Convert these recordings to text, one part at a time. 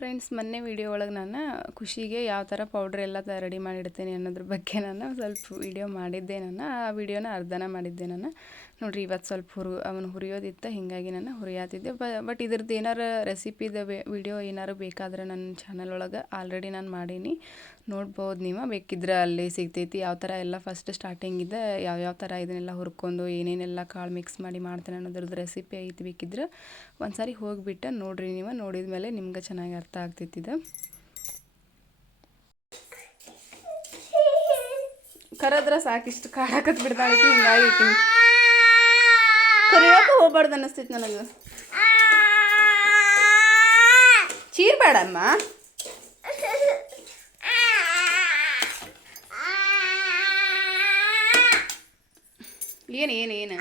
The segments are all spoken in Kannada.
ಫ್ರೆಂಡ್ಸ್, ಮೊನ್ನೆ ವಿಡಿಯೋ ಒಳಗೆ ನಾನು ಖುಷಿಗೆ ಯಾವ ಥರ ಪೌಡ್ರ್ ಎಲ್ಲ ರೆಡಿ ಮಾಡಿಡ್ತೇನೆ ಅನ್ನೋದ್ರ ಬಗ್ಗೆ ನಾನು ಸ್ವಲ್ಪ ವಿಡಿಯೋ ಮಾಡಿದ್ದೆ. ಆ ವಿಡಿಯೋನ ಅರ್ಧನ ಮಾಡಿದ್ದೆ ನಾನು. ನೋಡಿರಿ, ಇವತ್ತು ಸ್ವಲ್ಪ ಅವನು ಹುರಿಯೋದಿತ್ತು, ಹೀಗಾಗಿ ನಾನು ಹುರಿಯಾತಿದ್ದೆ. ಬಟ್ ಇದ್ರದ್ದು ಏನಾರು ರೆಸಿಪಿದ ವಿಡಿಯೋ ಏನಾರು ಬೇಕಾದ್ರೆ ನನ್ನ ಚಾನಲ್ ಒಳಗೆ ಆಲ್ರೆಡಿ ನಾನು ಮಾಡೀನಿ, ನೋಡ್ಬೋದು. ನೀವು ಬೇಕಿದ್ರೆ ಅಲ್ಲಿ ಸಿಗ್ತೈತಿ ಯಾವ ಥರ ಎಲ್ಲ ಫಸ್ಟ್ ಸ್ಟಾರ್ಟಿಂಗಿದೆ, ಯಾವ್ಯಾವ ಥರ ಇದನ್ನೆಲ್ಲ ಹುರ್ಕೊಂಡು ಏನೇನೆಲ್ಲ ಕಾಳು ಮಿಕ್ಸ್ ಮಾಡಿ ಮಾಡ್ತೇನೆ ಅನ್ನೋದ್ರದ್ದು ರೆಸಿಪಿ ಐತಿ. ಬೇಕಿದ್ರೆ ಒಂದು ಸಾರಿ ಹೋಗಿಬಿಟ್ಟು ನೋಡಿರಿ. ನೀವು ನೋಡಿದ ಮೇಲೆ ನಿಮ್ಗೆ ಚೆನ್ನಾಗಿ ಅರ್ಥ ಆಗ್ತೈತಿದು. ಕರೆದ್ರೆ ಸಾಕಿಷ್ಟು ಕಾಡಾಕತ್ ಬಿಡ್ತಾಳೆ, ಹಿಂಗಾಗಿ ಕರಿಯೋಕೆ ಹೋಗ್ಬಾರ್ದು ಅನ್ನಿಸ್ತೈತಿ ನನಗೆ. ಚೀರ್ ಬೇಡಮ್ಮ. ಏನು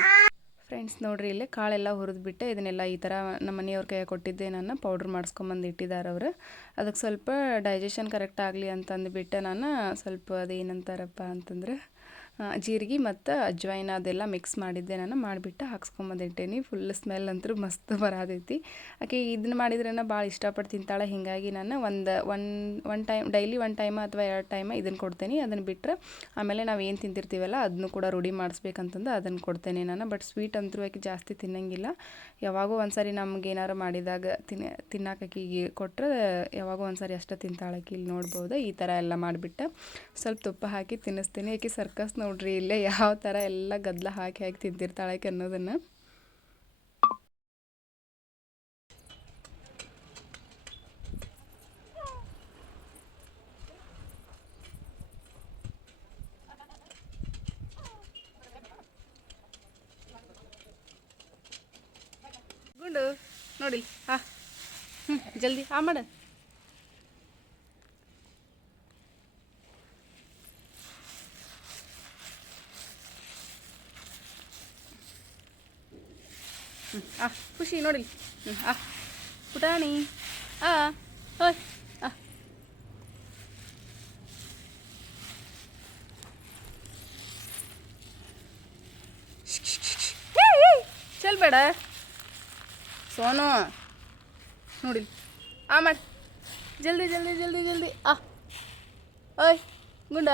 ಫ್ರೆಂಡ್ಸ್, ನೋಡ್ರಿ, ಇಲ್ಲಿ ಕಾಳೆಲ್ಲ ಹುರಿದ್ಬಿಟ್ಟು ಇದನ್ನೆಲ್ಲ ಈ ಥರ ನಮ್ಮ ಮನೆಯವ್ರ ಕೈ ಕೊಟ್ಟಿದ್ದೆ ನಾನು. ಪೌಡ್ರ್ ಮಾಡಿಸ್ಕೊಂಬಂದು ಇಟ್ಟಿದ್ದಾರೆ ಅವರು. ಅದಕ್ಕೆ ಸ್ವಲ್ಪ ಡೈಜೆಷನ್ ಕರೆಕ್ಟ್ ಆಗಲಿ ಅಂತಂದುಬಿಟ್ಟು ನಾನು ಸ್ವಲ್ಪ ಅದೇನಂತಾರಪ್ಪ ಅಂತಂದ್ರೆ ಜೀರಿಗೆ ಮತ್ತು ಅಜ್ವಾಯಿನ ಅದೆಲ್ಲ ಮಿಕ್ಸ್ ಮಾಡಿದ್ದೆ ನಾನು. ಮಾಡಿಬಿಟ್ಟು ಹಾಕ್ಸ್ಕೊಂಬಂದಿಟ್ಟೇನಿ. ಫುಲ್ ಸ್ಮೆಲ್ ಅಂತೂ ಮಸ್ತ್ ಬರೋದೈತಿ. ಆಕೆ ಇದನ್ನು ಮಾಡಿದ್ರೆ ಭಾಳ ಇಷ್ಟಪಟ್ಟು ತಿಂತಾಳೆ. ಹೀಗಾಗಿ ನಾನು ಒನ್ ಟೈಮ್ ಡೈಲಿ 1 ಟೈಮ್ ಅಥವಾ 2 ಟೈಮ್ ಇದನ್ನು ಕೊಡ್ತೇನೆ. ಅದನ್ನು ಬಿಟ್ಟರೆ ಆಮೇಲೆ ನಾವು ಏನು ತಿಂತಿರ್ತೀವಲ್ಲ ಅದನ್ನು ಕೂಡ ರೂಢಿ ಮಾಡಿಸ್ಬೇಕಂತಂದು ಅದನ್ನು ಕೊಡ್ತೇನೆ ನಾನು. ಬಟ್ ಸ್ವೀಟ್ ಅಂತೂ ಆಕೆ ಜಾಸ್ತಿ ತಿನ್ನಂಗಿಲ್ಲ. ಯಾವಾಗೋ ಒಂದು ಸಾರಿ ನಮ್ಗೆ ಏನಾರು ಮಾಡಿದಾಗ ತಿನ್ನೋಕೆ ಕೊಟ್ಟರೆ ಯಾವಾಗೋ ಒಂದು ಸಾರಿ ಅಷ್ಟೇ ತಿಂತಾಳಕ್ಕೆ. ಇಲ್ಲಿ ನೋಡ್ಬೋದು, ಈ ಥರ ಎಲ್ಲ ಮಾಡಿಬಿಟ್ಟು ಸ್ವಲ್ಪ ತುಪ್ಪ ಹಾಕಿ ತಿನ್ನಿಸ್ತೀನಿ. ಆಕೆ ಸರ್ಕಸ್ ನೋಡ್ರಿ, ಇಲ್ಲೇ ಯಾವ ಥರ ಎಲ್ಲ ಗದ್ದಲ ಹಾಕಿ ತಿಂತಿರ್ತಾಳಕ್ಕೆ ಅನ್ನೋದನ್ನು. ಗುಂಡು ನೋಡಿ, ಜಲ್ದಿ ಮಾಡ. ಖುಷಿ ನೋಡಿ, ಪುಟಾಣಿ ಓಯ್ ಚಲ್ಬೇಡ ಸೋನು. ನೋಡಿ ಮಾಡಿ, ಜಲ್ದಿ ಜಲ್ದಿ ಜಲ್ದಿ ಜಲ್ದಿ. ಓಯ್ ಗುಂಡ,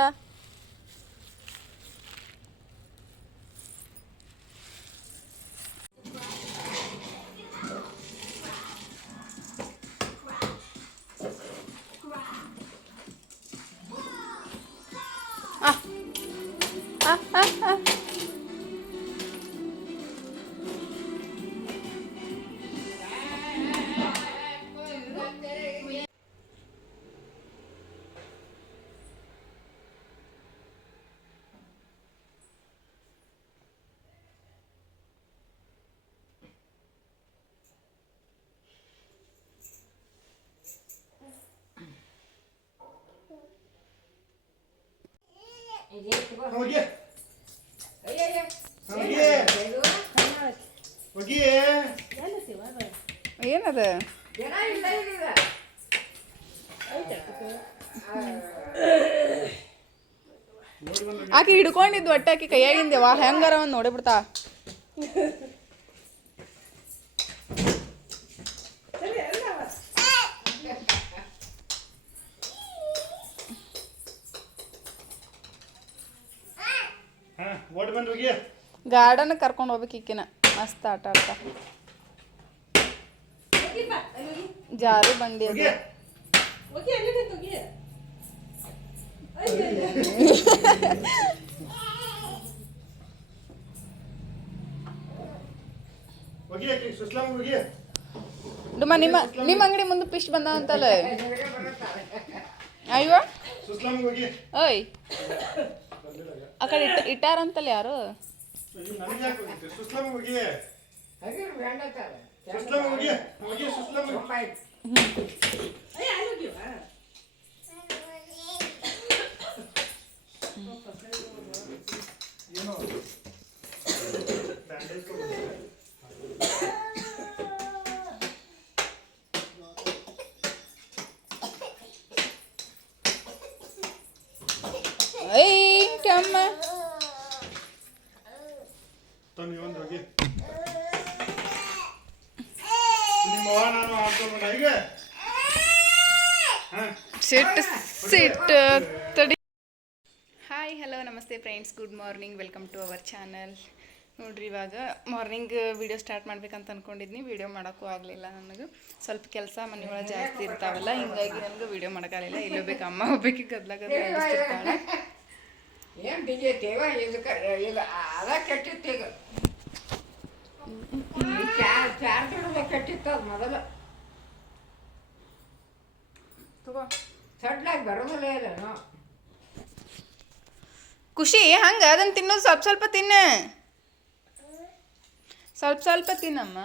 ಏನದ ಆಕೆ ಹಿಡ್ಕೊಂಡಿದ್ದು ಒಟ್ಟಾಕಿ ಕೈಯಾಗಿಂದೇವಾ ಹೆಂಗಾರ ಒಂದು ನೋಡಿಬಿಡ್ತಾ. ಗಾರ್ಡನ್ ಕರ್ಕೊಂಡು ಹೋಗ್ಬೇಕು ಈಕಿನ. ಮಸ್ತ್ ಆಟ ಆಡ್ತಾ ಜಾರು ಬಂಡಿ ಅದು. ನಿಮ್ಮ ಅಂಗಡಿ ಮುಂದೆ ಪಿಸ್ಟ್ ಬಂದ ಅಂತಲ್ಲ. ಅಯ್ಯೋ ಓಯ್, ಆ ಕಡೆ ಇಟ್ಟಾರಂತಲ್ಲ ಯಾರು. ಸಿಟ್ಟು ಸಿಟ್ಟು ತಡಿ. ಹಾಯ್ ಹಲೋ ನಮಸ್ತೆ friends, good morning, welcome to our channel. ನೋಡಿರಿ, ಇವಾಗ ಮಾರ್ನಿಂಗ್ ವೀಡಿಯೋ ಸ್ಟಾರ್ಟ್ ಮಾಡ್ಬೇಕಂತ ಅಂದ್ಕೊಂಡಿದ್ನಿ. ವೀಡಿಯೋ ಮಾಡೋಕ್ಕೂ ಆಗಲಿಲ್ಲ. ನನಗೆ ಸ್ವಲ್ಪ ಕೆಲಸ ಮನೆಯೊಳಗೆ ಜಾಸ್ತಿ ಇರ್ತಾವಲ್ಲ, ಹಿಂಗಾಗಿ ನನಗೆ ವೀಡಿಯೋ ಮಾಡೋಕ್ಕಾಗಲಿಲ್ಲ. ಇಲ್ಲೋಬೇಕು ಅಮ್ಮ ಹೋಗ್ಬೇಕು ಗದ್ಲ ಗದ್ಲಾಗಿರ್ತಾಳೆ. ಖುಷಿ ಹಂಗೆ ಅದನ್ನು ತಿನ್ನೋದು ಸ್ವಲ್ಪ ಸ್ವಲ್ಪ ತಿನ್ನ, ಸ್ವಲ್ಪ ಸ್ವಲ್ಪ ತಿನ್ನಮ್ಮ.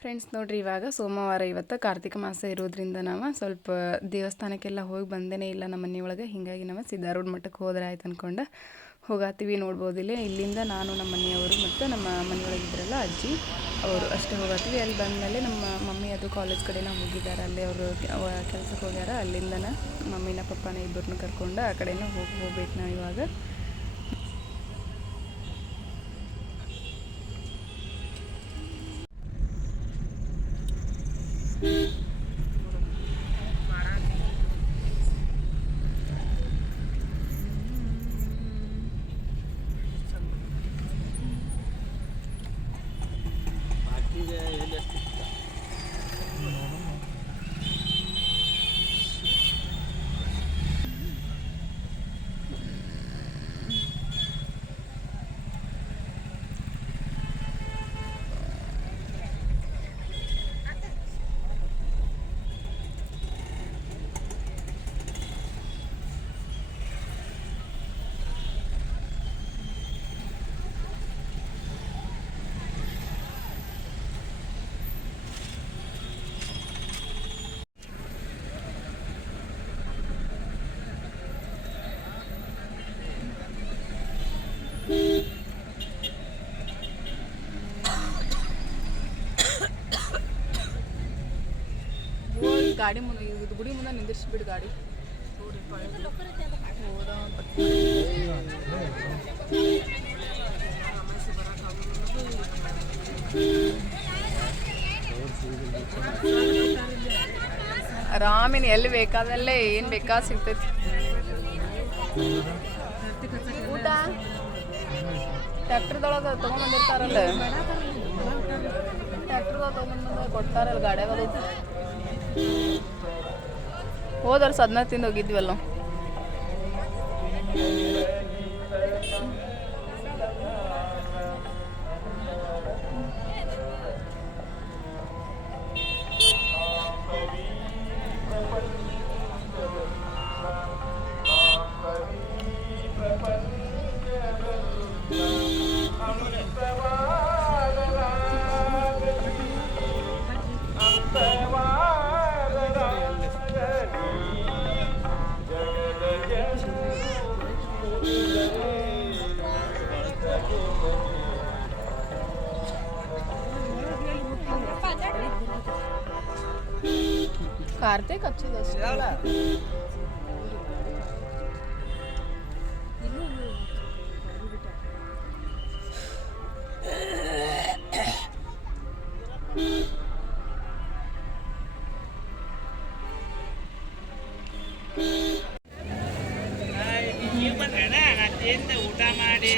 ಫ್ರೆಂಡ್ಸ್ ನೋಡಿರಿ, ಇವಾಗ ಸೋಮವಾರ, ಇವತ್ತು ಕಾರ್ತಿಕ ಮಾಸ ಇರೋದ್ರಿಂದ ನಾವು ಸ್ವಲ್ಪ ದೇವಸ್ಥಾನಕ್ಕೆಲ್ಲ ಹೋಗಿ ಬಂದೇನೇ ಇಲ್ಲ ನಮ್ಮ ಮನೆಯೊಳಗೆ. ಹೀಗಾಗಿ ನಾವು ಸಿದ್ಧಾರೂಢ ಮಠಕ್ಕೆ ಹೋದ್ರೆ ಆಯ್ತು ಅಂದ್ಕೊಂಡು ಹೋಗಾತೀವಿ. ನೋಡ್ಬೋದಿಲ್ಲ, ಇಲ್ಲಿಂದ ನಾನು, ನಮ್ಮ ಮನೆಯವರು ಮತ್ತು ನಮ್ಮ ಮನೆಯೊಳಗಿದ್ರಲ್ಲ ಅಜ್ಜಿ, ಅವರು ಅಷ್ಟೇ ಹೋಗಾತೀವಿ. ಅಲ್ಲಿ ಬಂದಮೇಲೆ ನಮ್ಮ ಮಮ್ಮಿ ಅದು ಕಾಲೇಜ್ ಕಡೆನ ಹೋಗಿದ್ದಾರೆ, ಅಲ್ಲಿ ಅವರು ಕೆಲಸಕ್ಕೆ ಹೋಗ್ಯಾರ. ಅಲ್ಲಿಂದನ ಮಮ್ಮಿನ ಪಪ್ಪನ ಇಬ್ಬರನ್ನ ಕರ್ಕೊಂಡು ಆ ಕಡೆನೂ ಹೋಗ್ಬೇಕು ನಾವು ಇವಾಗ. ಗಾಡಿ ಮುಂದೆ, ಇದು ಗುಡಿ ಮುಂದೆ ನಿಂದಿರ್ಸಿಬಿಡು ಗಾಡಿ. ಆರಾಮಿನ ಎಲ್ಲಿ ಬೇಕಾದಲ್ಲೇ ಏನು ಬೇಕಾದ ಸಿಗ್ತೈತಿ. ಊಟ ಟ್ಯಾಕ್ಟ್ರದೊಳಗೆ ತೊಗೊಂಬಂದಿರ್ತಾರಲ್ಲ, ಟ್ಯಾಕ್ಟ್ರದೊಳಗೆ ತೊಗೊಂಬಂದು ಕೊಡ್ತಾರಲ್ಲ ಗಾಡಿಯಾಗ. ಹೋದ ವರ್ಷ 15 ತಿಂದು ಹೋಗಿದ್ವಲ್ಲ. ಕಾರ್ತಿಕ್ ಹಚ್ಚೋದಷ್ಟೇ. ಊಟ ಮಾಡಿ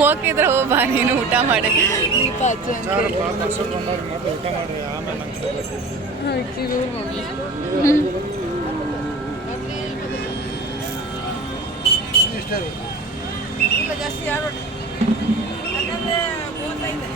ಹೋಗಿದ್ರೆ ಹೋಗ್ಬಾ ನೀನು ಊಟ ಮಾಡಿ. ದೀಪ ಜಾಸ್ತಿ ಯಾರು ಯಾಕಂದ್ರೆ 35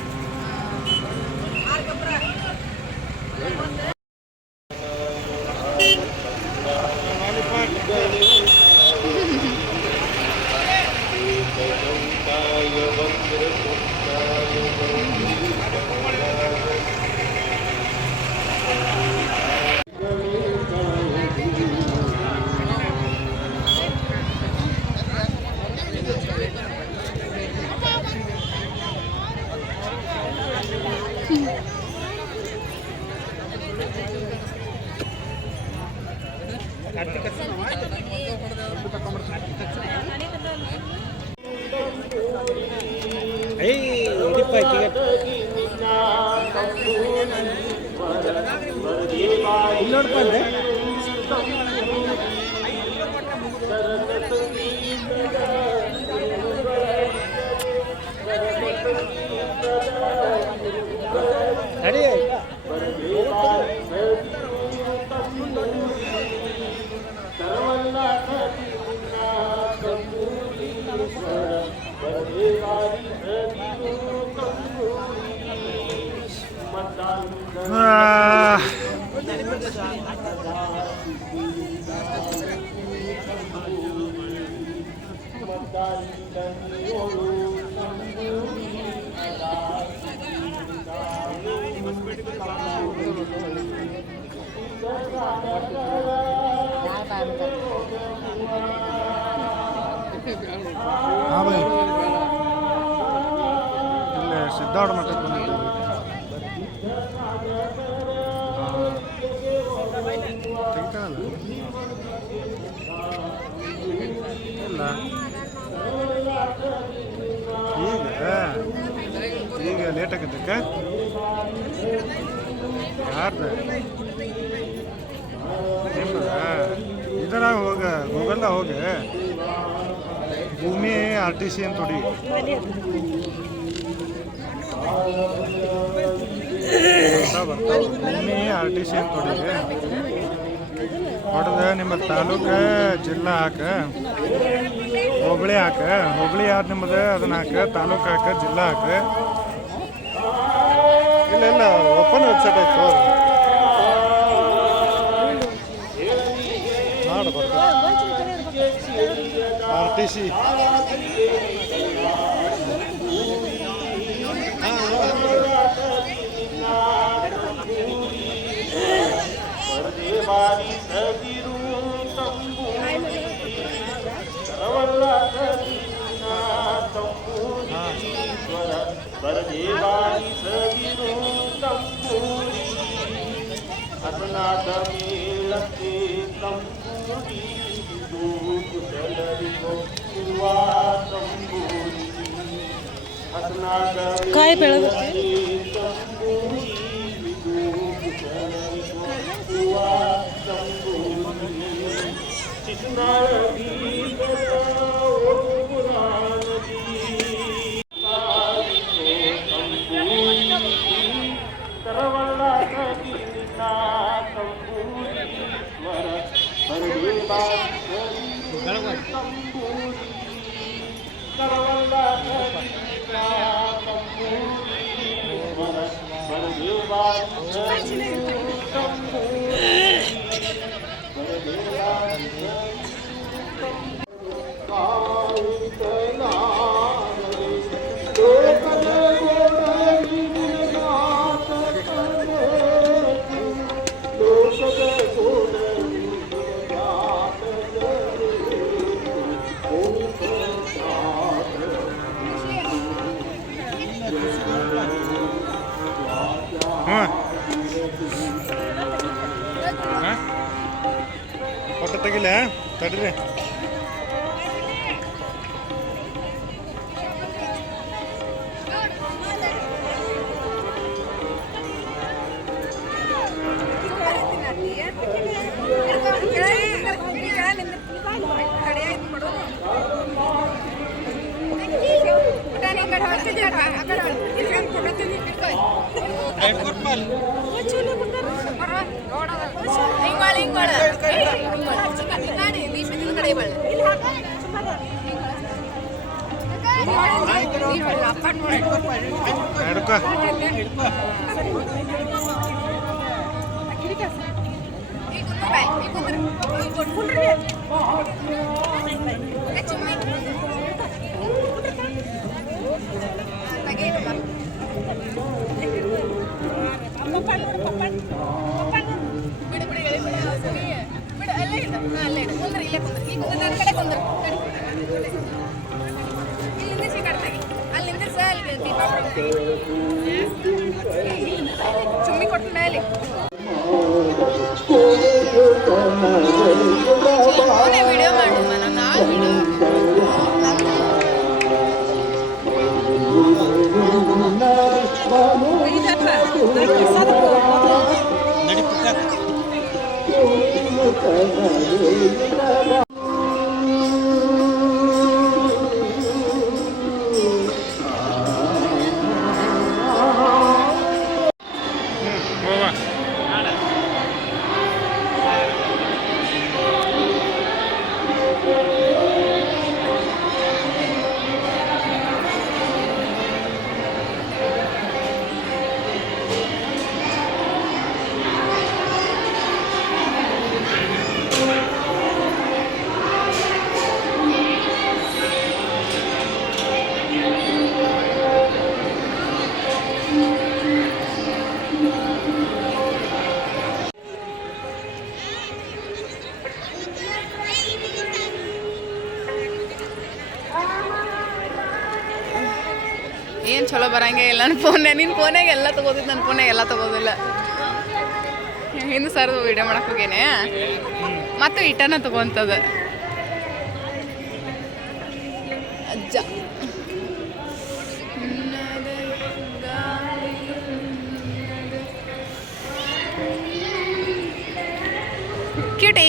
हाँ भाई इल्ले सिद्धार्थ मठಕ್ಕೆ ಬಂದಿದ್ದೀವಿ. ತೆಗಿತಾನಲ್ಲ ಇಲ್ಲ ಈಗ ಲೇಟ್ ಆಗತ್ತಕ್ಕೆ ಯಾರ್ದು ಇದ್ರಾಗ ಹೋಗ ಗೂಗಲ್ದಾಗ ಹೋಗಿ ಭೂಮಿ RTC ಅಂತ ಹೊಡಿ. ಭೂಮಿ RTC ಅಂತ ಹೊಡಿರಿ. ಹೊಡೆದ ನಿಮ್ಮ ತಾಲೂಕು ಜಿಲ್ಲಾ ಹಾಕ, ಹೋಬಳಿ ಹಾಕ, ಹೋಬಳಿ ಯಾರು ನಿಮ್ಮದು ಅದನ್ನ ಹಾಕ, ತಾಲೂಕು ಹಾಕ, ಜಿಲ್ಲಾ ಹಾಕ. ಇಲ್ಲ ಇಲ್ಲ ಓಪನ್ ವೆಬ್ಸೈಟ್ ಆಯ್ತು ಮಾಡಬಾರ್ದು. RTC ಕಾಯಿ ಬೆಳಗ್ಗೆ ಹಾಂ ಹಾಂ ಒಟ್ಟು ತೆಗಿಲ್ಲ ತಡ್ರಿ ಹಿಡ್ಕೊ ಚುಮ್ಮಿ ಕೊಟ್ಟ ಮೇಲೆ ವಿಡಿಯೋ ಮಾಡು ಏನು ಚಲೋ ಬರಂಗೆ ಇಲ್ಲ ನನ್ನ ನಿನ್ನ ಫೋನಾಗ ಎಲ್ಲ ತೊಗೋದಿದ್ದು ನನ್ನ ಫೋನಾಗ ಎಲ್ಲ ತೊಗೋದಿಲ್ಲ ಹಿಂದೆ ಸರ್ದು ವಿಡಿಯೋ ಮಾಡಕ್ಕೆ ಹೋಗೇನೆ ಮತ್ತು ಇಟನ ತೊಗೊಂತದ ಅಜ್ಜ ಕ್ಯೂಟಿ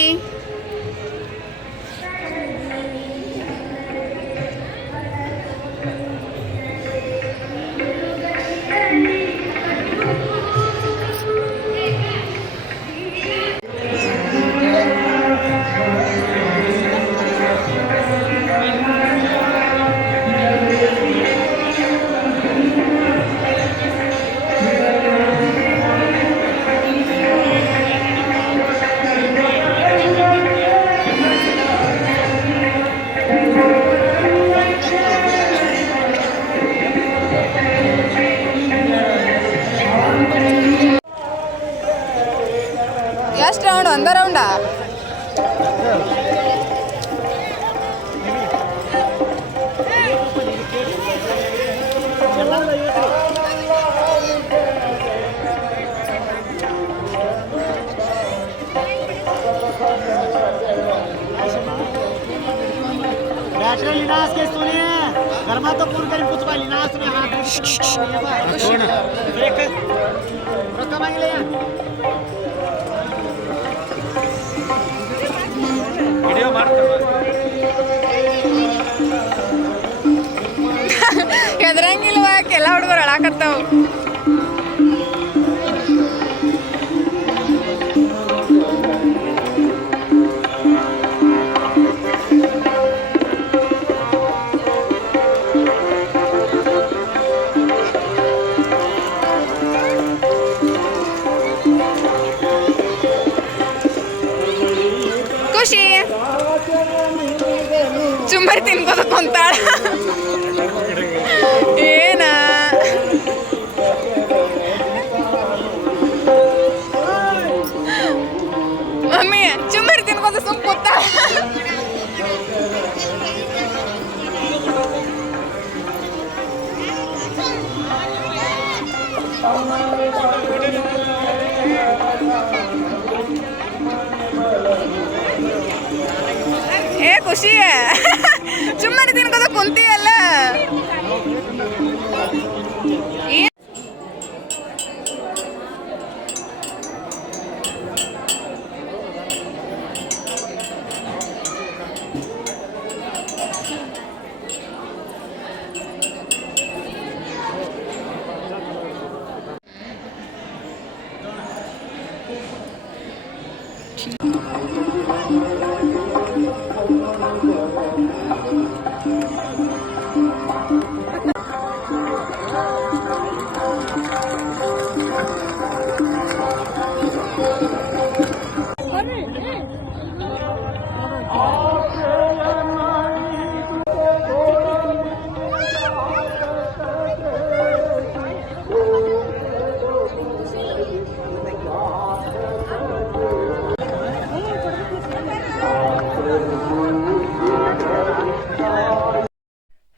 ಎಷ್ಟು ರೌಂಡ್ ಒಂದ ರೌಂಡಾ बैटरी लिनास के सुनिए घरमा तो पूर्ण करीब कुछ बाय लिनास में हाथ ब्रेक रखा मांग ले ವಿಡಿಯೋ ಮಾಡ್ತಾರೆ ಹೆದರಂಗಿಲ್ವಾ ಎಲ್ಲ ಹುಡುಗರು ಅಳಾಕತ್ತಾವ ಖುಷಿ ಚುಮ್ಮರಿ ತಿನ್ಕೋದ ಕುಂತಾಳ ಏನ ಮಮ್ಮಿ ಚುಮ್ಮರಿ ತಿನ್ಕೋದ ಸುಮ್ ಕೂತಾಳ ಏ ಖುಷಿ ಸುಮ್ಮನೆ ತಿನ್ಕೋದ ಕುಂತಿಯಲ್ಲ.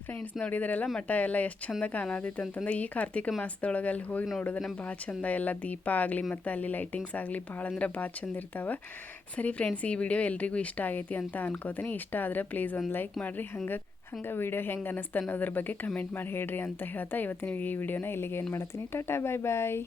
ಫ್ರೆಂಡ್ಸ್ ನೋಡಿದ್ರೆಲ್ಲ ಮಠ ಎಲ್ಲ ಎಷ್ಟು ಚಂದ ಕಾಣತಿತ್ತು ಅಂತಂದ್ರೆ ಈ ಕಾರ್ತಿಕ ಮಾಸದೊಳಗೆ ಅಲ್ಲಿ ಹೋಗಿ ನೋಡಿದ್ರೆ ನಮ್ಗೆ ಭಾಳ ಚಂದ ಎಲ್ಲ ದೀಪ ಆಗಲಿ ಮತ್ತು ಅಲ್ಲಿ ಲೈಟಿಂಗ್ಸ್ ಆಗಲಿ ಭಾಳ ಅಂದ್ರೆ ಭಾಳ ಚಂದ ಇರ್ತಾವೆ. ಸರಿ ಫ್ರೆಂಡ್ಸ್, ಈ ವಿಡಿಯೋ ಎಲ್ರಿಗೂ ಇಷ್ಟ ಆಗೈತಿ ಅಂತ ಅನ್ಕೋತೀನಿ. ಇಷ್ಟ ಆದರೆ ಪ್ಲೀಸ್ ಒಂದು ಲೈಕ್ ಮಾಡಿರಿ. ಹಂಗೆ ವಿಡಿಯೋ ಹೆಂಗೆ ಅನ್ನಿಸ್ತು ಅನ್ನೋದ್ರ ಬಗ್ಗೆ ಕಮೆಂಟ್ ಮಾಡಿ ಹೇಳ್ರಿ ಅಂತ ಹೇಳ್ತಾ ಇವತ್ತಿನ ಈ ವಿಡಿಯೋನ ಇಲ್ಲಿಗೆ ಏನು ಮಾಡ್ತೀನಿ. ಟಾಟಾ ಬಾಯ್ ಬಾಯ್.